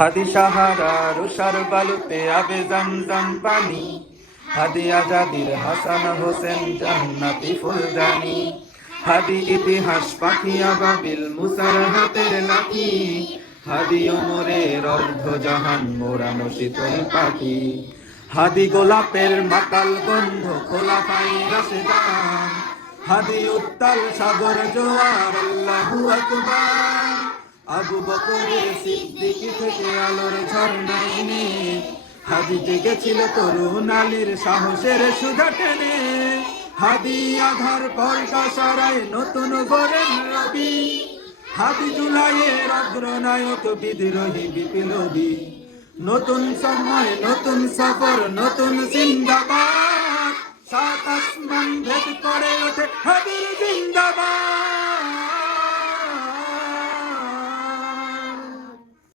হাদি সাহারা রুষার বালুতে আবে জমজম পানি, হাদি আজাদির হাসান হোসেন জান্নাতি ফুলদানি, হাদি ইতিহাস পাখি আবাবিল মুসার হাতের লাঠি, হাদি ওমরের অর্ধ জাহান মোরানো শীতল পাখি, হাদি গোলাপের মাতাল গন্ধ খোলা পাই রাশেদান, হাদি উত্তাল সাগর জোয়ার আল্লাহু আকবার, আবু বকরের সিদ্দিকী থেকে আলোর ঝর্ণা এনে, হাদি জেগেছিল তরুণ আলীর সাহসের সুধা টেনে, হাদি আধার পর্দা সরায় নতুন গড়েন রবি, হাদি জুলাইয়ের অগ্রনায়ক বিদ্রোহী বিপ্লবী, নতুন সময় নতুন সফর নতুন জিন্দাবাদ, সাত আসমান ভেদ করে ওঠে হাদির জিন্দাবাদ।